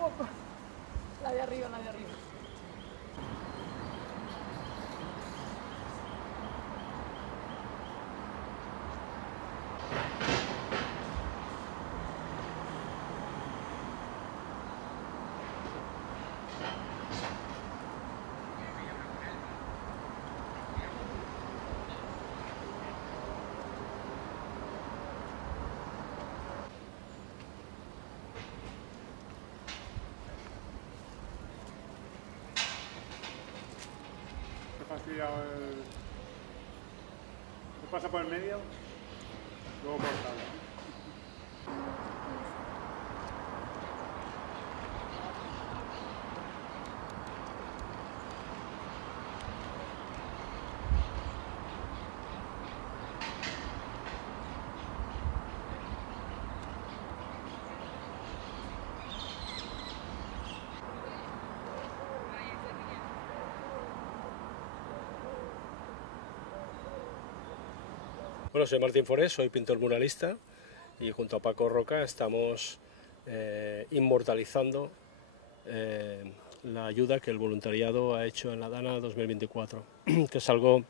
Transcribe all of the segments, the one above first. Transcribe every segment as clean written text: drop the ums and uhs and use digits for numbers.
poco. La de arriba, la de arriba. Fastidiado pasa por el medio, luego cortado. Bueno, soy Martín Forés, soy pintor muralista y junto a Paco Roca estamos inmortalizando la ayuda que el voluntariado ha hecho en la Dana 2024, que es algo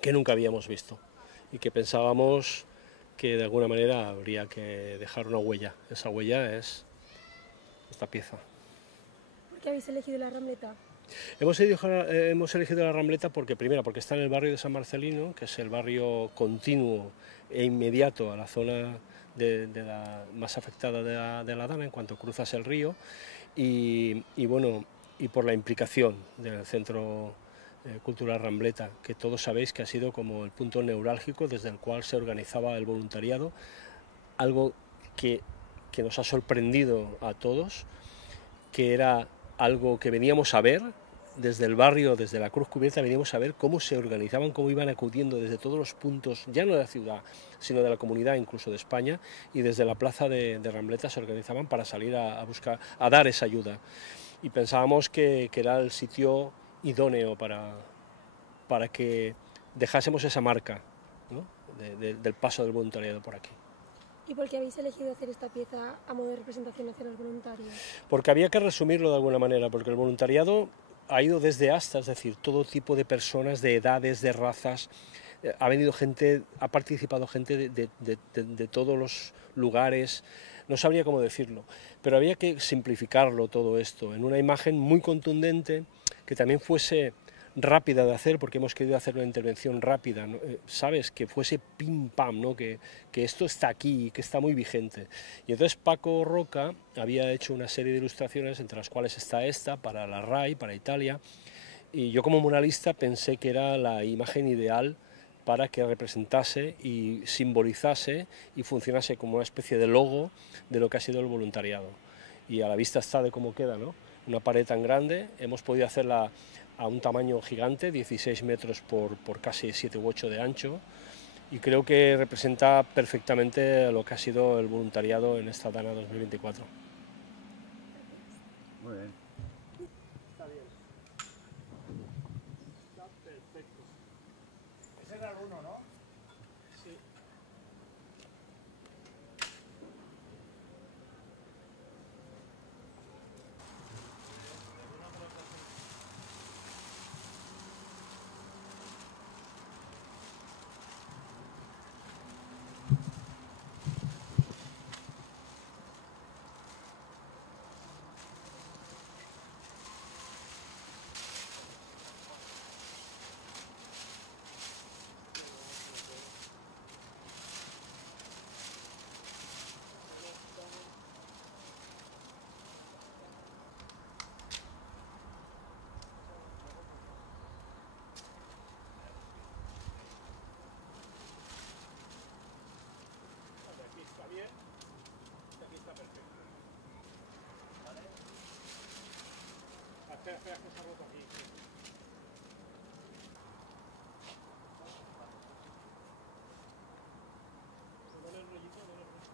que nunca habíamos visto y que pensábamos que de alguna manera habría que dejar una huella. Esa huella es esta pieza. ¿Por qué habéis elegido la Rambleta? Hemos elegido la Rambleta porque, primero, porque está en el barrio de San Marcelino, que es el barrio continuo e inmediato a la zona más afectada de la Dana en cuanto cruzas el río, y por la implicación del Centro Cultural Rambleta, que todos sabéis que ha sido como el punto neurálgico desde el cual se organizaba el voluntariado, algo que nos ha sorprendido a todos, que era algo que veníamos a ver desde el barrio, desde la Cruz Cubierta, veníamos a ver cómo se organizaban, cómo iban acudiendo desde todos los puntos, ya no de la ciudad, sino de la comunidad, incluso de España, y desde la plaza de Rambleta se organizaban para salir a buscar, a dar esa ayuda. Y pensábamos que era el sitio idóneo para que dejásemos esa marca, ¿no?, del paso del voluntariado por aquí. ¿Y por qué habéis elegido hacer esta pieza a modo de representación hacia los voluntarios? Porque había que resumirlo de alguna manera, porque el voluntariado ha ido desde hasta, es decir, todo tipo de personas, de edades, de razas. Ha venido gente, ha participado gente de todos los lugares, no sabría cómo decirlo, pero había que simplificarlo todo esto en una imagen muy contundente, que también fuese rápida de hacer, porque hemos querido hacer una intervención rápida, ¿no? Sabes, que fuese pim pam, ¿no?, que esto está aquí, que está muy vigente. Y entonces Paco Roca había hecho una serie de ilustraciones, entre las cuales está esta, para la RAI, para Italia, y yo como muralista pensé que era la imagen ideal para que representase y simbolizase y funcionase como una especie de logo de lo que ha sido el voluntariado. Y a la vista está de cómo queda, ¿no? Una pared tan grande, hemos podido hacerla a un tamaño gigante, 16 metros por casi 7 u 8 de ancho, y creo que representa perfectamente lo que ha sido el voluntariado en esta Dana 2024. Muy bien. Está bien. Está perfecto. Ese era el uno, ¿no? Sí. Aquí está bien, aquí está perfecto. ¿Vale? Espera, espera, que se ha roto aquí. Dale el rollito, dale el rollito.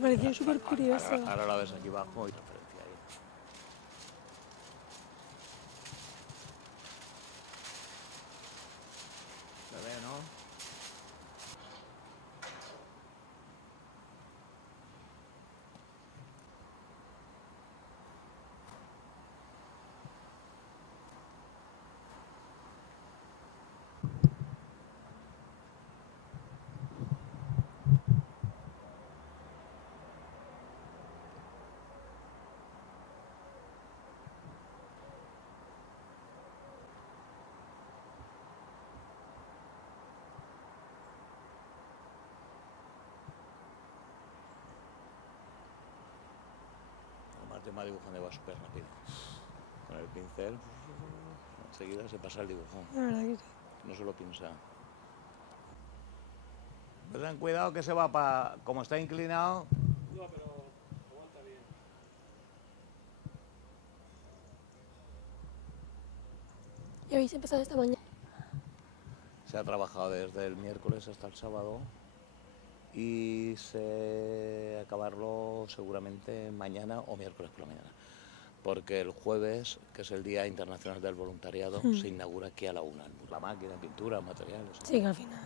Me pareció súper curioso. Ahora la ves aquí abajo y referencia ahí. Se ve, ¿no? El tema dibujando va súper rápido. Con el pincel, enseguida se pasa el dibujo. La verdad que sí. No se lo piensa. Pero ten cuidado que se va para... Como está inclinado... No, pero aguanta bien. ¿Y habéis empezado esta mañana? Se ha trabajado desde el miércoles hasta el sábado y se acabarlo seguramente mañana o miércoles por la mañana. Porque el jueves, que es el Día Internacional del Voluntariado, se inaugura aquí a la 1. La máquina, pintura, materiales. Sí, que al final.